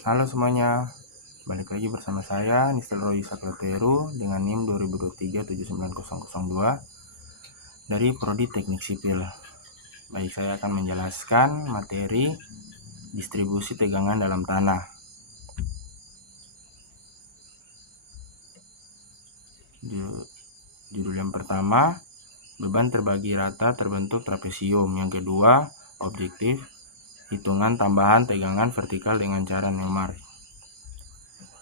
Halo semuanya, balik lagi bersama saya Mr. Roy Sakleteru dengan NIM 2023-79002 dari Prodi Teknik Sipil. Baik, saya akan menjelaskan materi distribusi tegangan dalam tanah. Judul yang pertama, beban terbagi rata terbentuk trapesium. Yang kedua, objektif, hitungan tambahan tegangan vertikal dengan cara Newmark.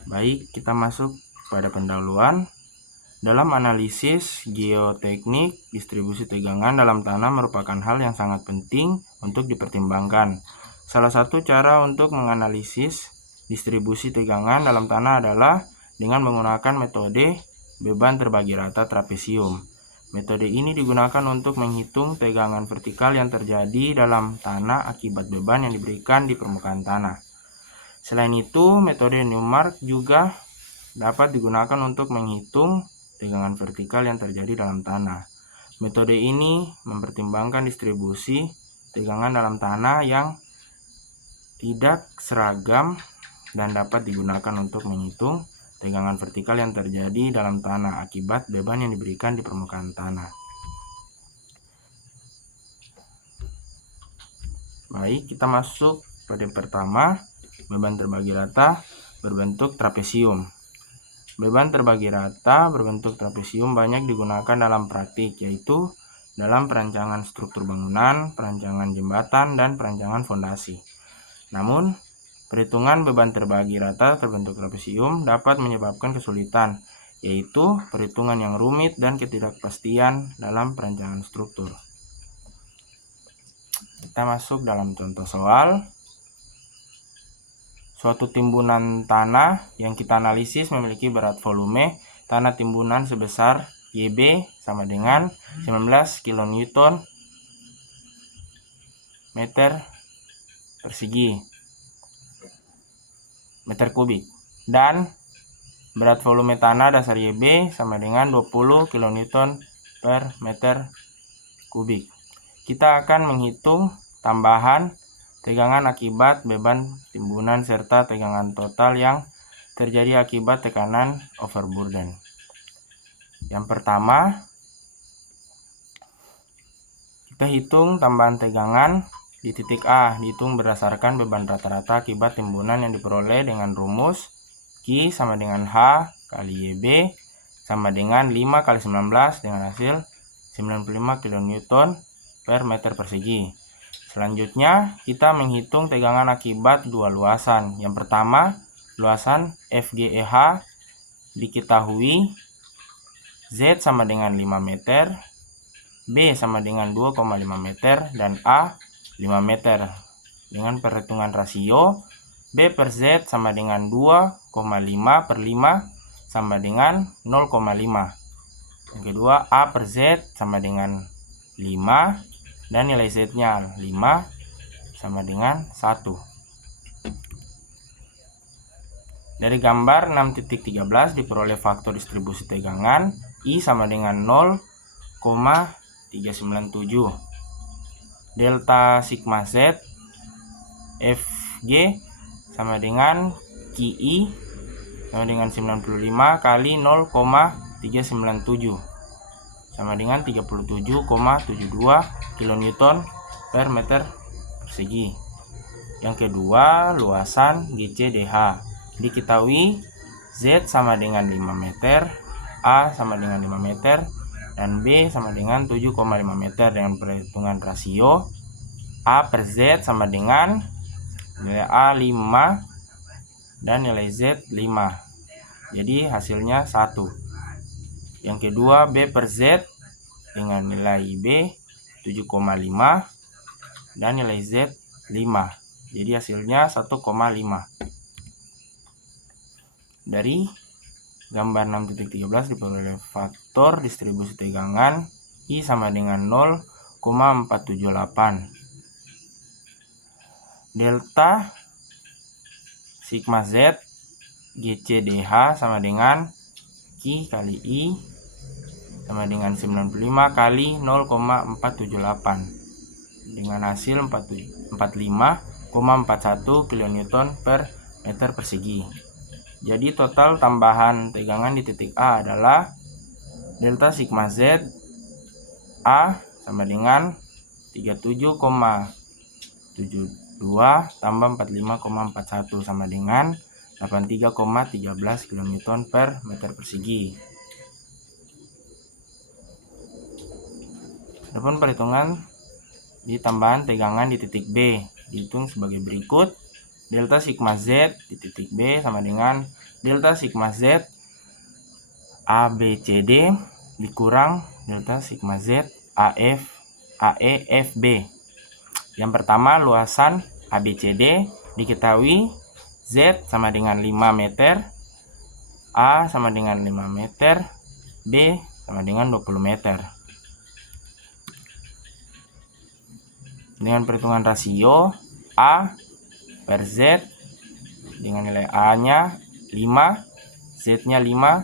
Baik, kita masuk pada pendahuluan. Dalam analisis geoteknik, distribusi tegangan dalam tanah merupakan hal yang sangat penting untuk dipertimbangkan. Salah satu cara untuk menganalisis distribusi tegangan dalam tanah adalah dengan menggunakan metode beban terbagi rata trapesium. Metode ini digunakan untuk menghitung tegangan vertikal yang terjadi dalam tanah akibat beban yang diberikan di permukaan tanah. Selain itu, metode Newmark juga dapat digunakan untuk menghitung tegangan vertikal yang terjadi dalam tanah. Metode ini mempertimbangkan distribusi tegangan dalam tanah yang tidak seragam dan dapat digunakan untuk menghitung tegangan vertikal yang terjadi dalam tanah akibat beban yang diberikan di permukaan tanah. Baik, kita masuk pada yang pertama, beban terbagi rata berbentuk trapesium. Beban terbagi rata berbentuk trapesium banyak digunakan dalam praktik, yaitu dalam perancangan struktur bangunan, perancangan jembatan, dan perancangan fondasi. Namun, perhitungan beban terbagi rata terbentuk trapesium dapat menyebabkan kesulitan, yaitu perhitungan yang rumit dan ketidakpastian dalam perancangan struktur. Kita masuk dalam contoh soal. Suatu timbunan tanah yang kita analisis memiliki berat volume tanah timbunan sebesar YB sama dengan 19 kN meter persegi meter kubik, dan berat volume tanah dasar YB sama dengan 20 kN per meter kubik. Kita akan menghitung tambahan tegangan akibat beban timbunan serta tegangan total yang terjadi akibat tekanan overburden. Yang pertama, kita hitung tambahan tegangan di titik A, dihitung berdasarkan beban rata-rata akibat timbunan yang diperoleh dengan rumus Q sama dengan H kali YB sama dengan 5 kali 19 dengan hasil 95 kN per meter persegi. Selanjutnya, kita menghitung tegangan akibat dua luasan. Yang pertama, luasan FGEH diketahui Z sama dengan 5 meter, B sama dengan 2,5 meter, dan A 5 meter. Dengan perhitungan rasio, B per Z sama dengan 2,5 per 5 sama dengan 0,5. Yang kedua, A per Z sama dengan 5, dan nilai Z-nya 5 sama dengan 1. Dari gambar 6.13 diperoleh faktor distribusi tegangan I sama dengan 0,397. Delta sigma Z FG sama dengan QI sama dengan 95 kali 0,397 sama dengan 37,72 kN per meter persegi. Yang kedua, luasan GCDH diketahui Z sama dengan 5 meter, A sama dengan 5 meter, dan B sama dengan 7,5 meter. Dengan perhitungan rasio, A per Z sama dengan nilai A 5 dan nilai Z 5. Jadi hasilnya 1. Yang kedua, B per Z dengan nilai B 7,5 dan nilai Z 5. Jadi hasilnya 1,5. Dari gambar 6.13 diperoleh faktor distribusi tegangan I sama dengan 0,478. Delta sigma Z GCDH sama dengan Q kali I sama dengan 95 kali 0,478 dengan hasil 45,41 kN per meter persegi. Jadi total tambahan tegangan di titik A adalah delta sigma Z A sama dengan 37,72 tambah 45,41 sama dengan 83,13 kN per meter persegi. Adapun perhitungan di tambahan tegangan di titik B dihitung sebagai berikut. Delta sigma Z di titik B sama dengan delta sigma Z ABCD dikurang delta sigma Z AEFB. Yang pertama, luasan ABCD diketahui Z sama dengan 5 meter, A sama dengan 5 meter, B sama dengan 20 meter. Dengan perhitungan rasio A per Z dengan nilai A-nya 5, Z-nya 5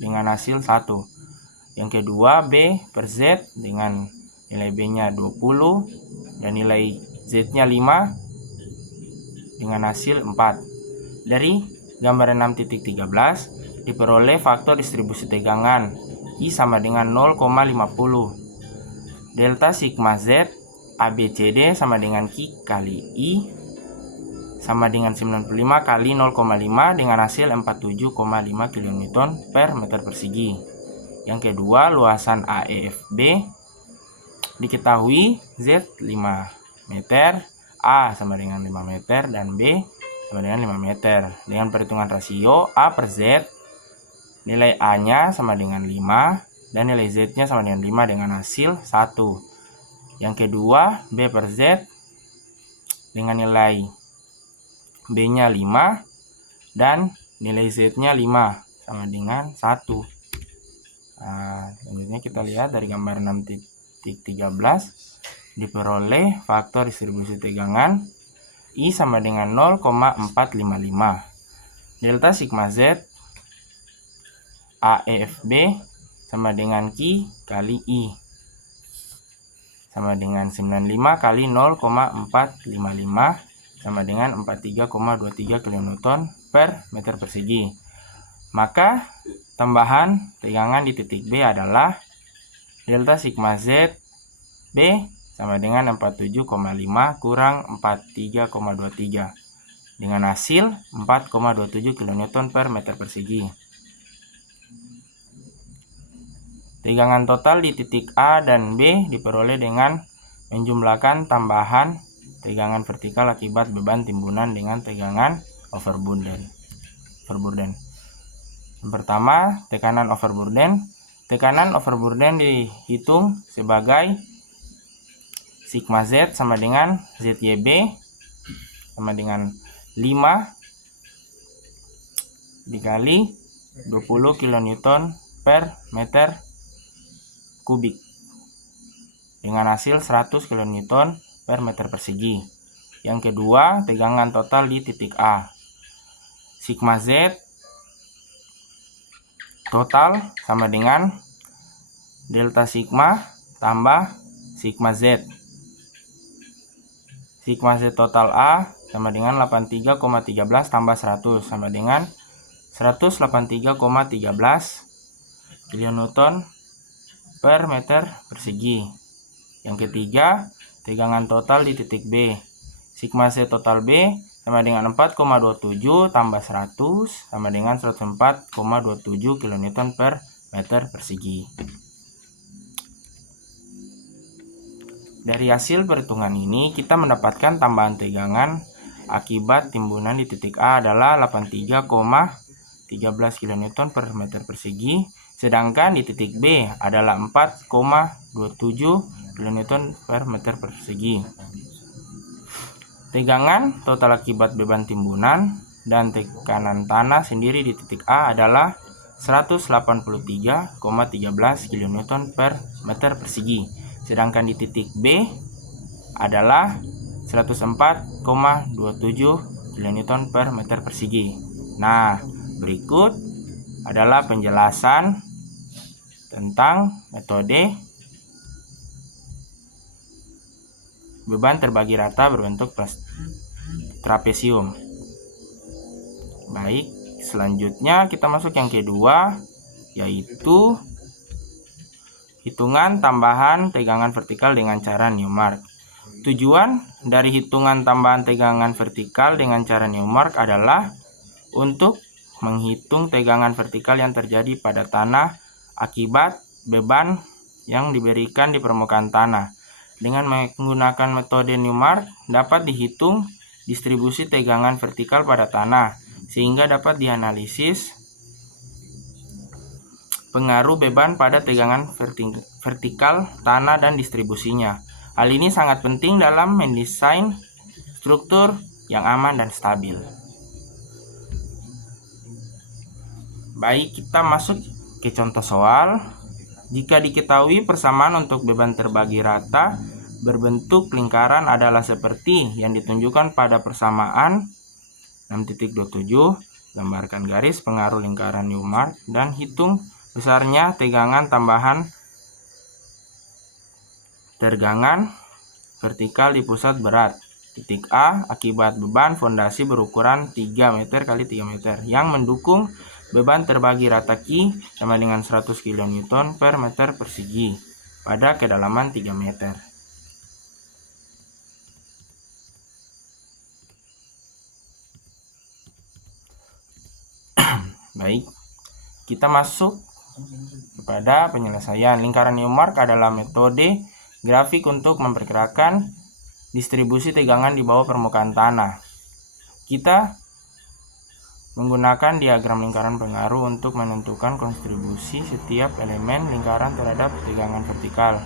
dengan hasil 1. Yang kedua, B per Z dengan nilai B-nya 20 dan nilai Z-nya 5 dengan hasil 4. Dari gambar 6.13 diperoleh faktor distribusi tegangan I sama dengan 0,50. Delta sigma Z ABCD sama dengan Q kali I sama dengan 95 kali 0,5 dengan hasil 47,5 kN per meter persegi. Yang kedua, luasan AEFB diketahui Z 5 meter, A sama dengan 5 meter, dan B sama dengan 5 meter. Dengan perhitungan rasio A per Z, nilai A-nya sama dengan 5 dan nilai Z-nya sama dengan 5 dengan hasil 1. Yang kedua, B per Z dengan nilai B-nya 5 dan nilai Z-nya 5 sama dengan 1. Nah, selanjutnya kita lihat dari gambar 6.13 diperoleh faktor distribusi tegangan I sama dengan 0,455. Delta sigma Z AEFB sama dengan Q kali I sama dengan 95 kali 0,455 sama dengan 43,23 kN per meter persegi. Maka tambahan tegangan di titik B adalah delta sigma Z B sama dengan 47,5 kurang 43,23 dengan hasil 4,27 kN per meter persegi. Tegangan total di titik A dan B diperoleh dengan menjumlahkan tambahan tegangan vertikal akibat beban timbunan dengan tegangan overburden. Yang pertama, tekanan overburden. Tekanan overburden dihitung sebagai sigma Z sama dengan ZYB sama dengan 5 dikali 20 kN per meter kubik dengan hasil 100 kN per meter persegi. Yang kedua, tegangan total di titik A. Sigma Z total sama dengan delta sigma tambah sigma Z. Sigma Z total A sama dengan 83,13 tambah 100 sama dengan 183,13 kN per meter persegi. Yang ketiga, tegangan total di titik B. Sigma Z total B sama dengan 4,27 tambah 100 sama dengan 104,27 kN per meter persegi. Dari hasil perhitungan ini kita mendapatkan tambahan tegangan akibat timbunan di titik A adalah 83,13 kN per meter persegi, sedangkan di titik B adalah 4,27 kN per meter persegi. Tegangan total akibat beban timbunan dan tekanan tanah sendiri di titik A adalah 183,13 kN per meter persegi, sedangkan di titik B adalah 104,27 kN per meter persegi. Nah, berikut adalah penjelasan tentang metode beban terbagi rata berbentuk trapesium. Baik, selanjutnya kita masuk yang kedua, yaitu hitungan tambahan tegangan vertikal dengan cara Newmark. Tujuan dari hitungan tambahan tegangan vertikal dengan cara Newmark adalah untuk menghitung tegangan vertikal yang terjadi pada tanah akibat beban yang diberikan di permukaan tanah. Dengan menggunakan metode Newmark dapat dihitung distribusi tegangan vertikal pada tanah, sehingga dapat dianalisis pengaruh beban pada tegangan vertikal tanah dan distribusinya. Hal ini sangat penting dalam mendesain struktur yang aman dan stabil. Baik, kita masuk ke contoh soal. Jika diketahui persamaan untuk beban terbagi rata berbentuk lingkaran adalah seperti yang ditunjukkan pada persamaan 6.27, gambarkan garis pengaruh lingkaran Newmark dan hitung besarnya tegangan tambahan tegangan vertikal di pusat berat. Titik A akibat beban fondasi berukuran 3 meter x 3 meter yang mendukung beban terbagi rata Q sama dengan 100 kN per meter persegi pada kedalaman 3 meter. Baik, kita masuk kepada penyelesaian. Lingkaran Newmark adalah metode grafik untuk memperkirakan distribusi tegangan di bawah permukaan tanah. Kita menggunakan diagram lingkaran pengaruh untuk menentukan kontribusi setiap elemen lingkaran terhadap tegangan vertikal.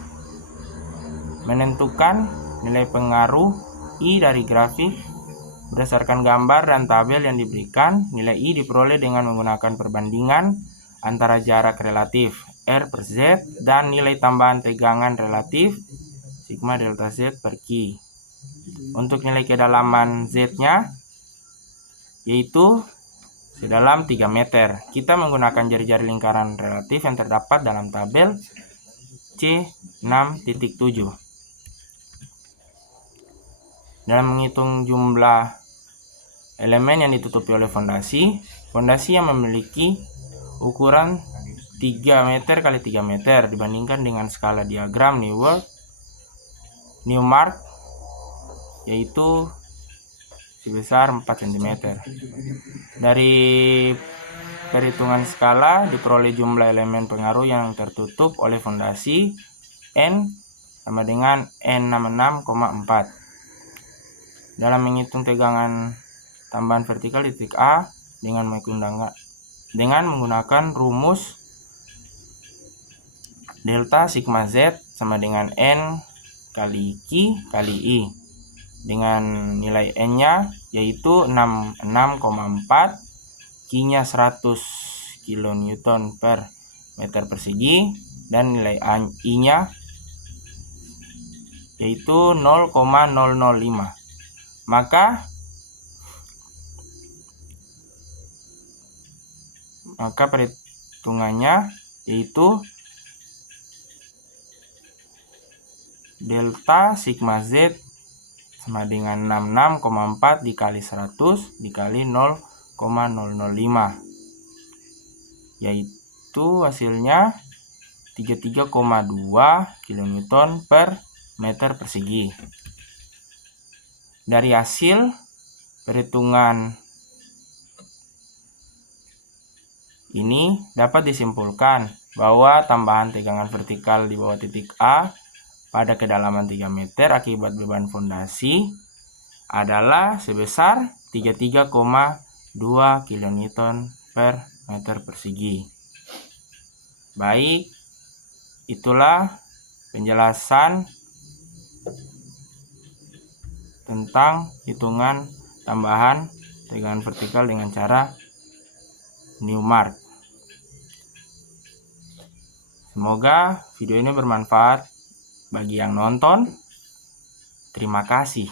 Menentukan nilai pengaruh I dari grafik berdasarkan gambar dan tabel yang diberikan. Nilai I diperoleh dengan menggunakan perbandingan antara jarak relatif R per Z dan nilai tambahan tegangan relatif sigma delta Z per Q. Untuk nilai kedalaman Z-nya yaitu sedalam 3 meter. Kita menggunakan jari-jari lingkaran relatif yang terdapat dalam tabel C6.7. Dalam menghitung jumlah elemen yang ditutupi oleh fondasi yang memiliki ukuran 3 meter x 3 meter dibandingkan dengan skala diagram Newmark yaitu sebesar 4 cm. Dari perhitungan skala diperoleh jumlah elemen pengaruh yang tertutup oleh fondasi N sama dengan N66,4. Dalam menghitung tegangan tambahan vertikal di titik A dengan menggunakan rumus delta sigma Z sama dengan N kali Q kali I dengan nilai N-nya yaitu 66,4, Q-nya 100 kN per meter persegi dan nilai I-nya yaitu 0,005. Maka perhitungannya yaitu delta sigma Z sama dengan 66,4 dikali 100 dikali 0,005, yaitu hasilnya 33,2 kN per meter persegi. Dari hasil perhitungan ini dapat disimpulkan bahwa tambahan tegangan vertikal di bawah titik A pada kedalaman 3 meter akibat beban fondasi adalah sebesar 33,2 kN per meter persegi. Baik, itulah penjelasan tentang hitungan tambahan tegangan vertikal dengan cara Newmark. Semoga video ini bermanfaat bagi yang nonton. Terima kasih.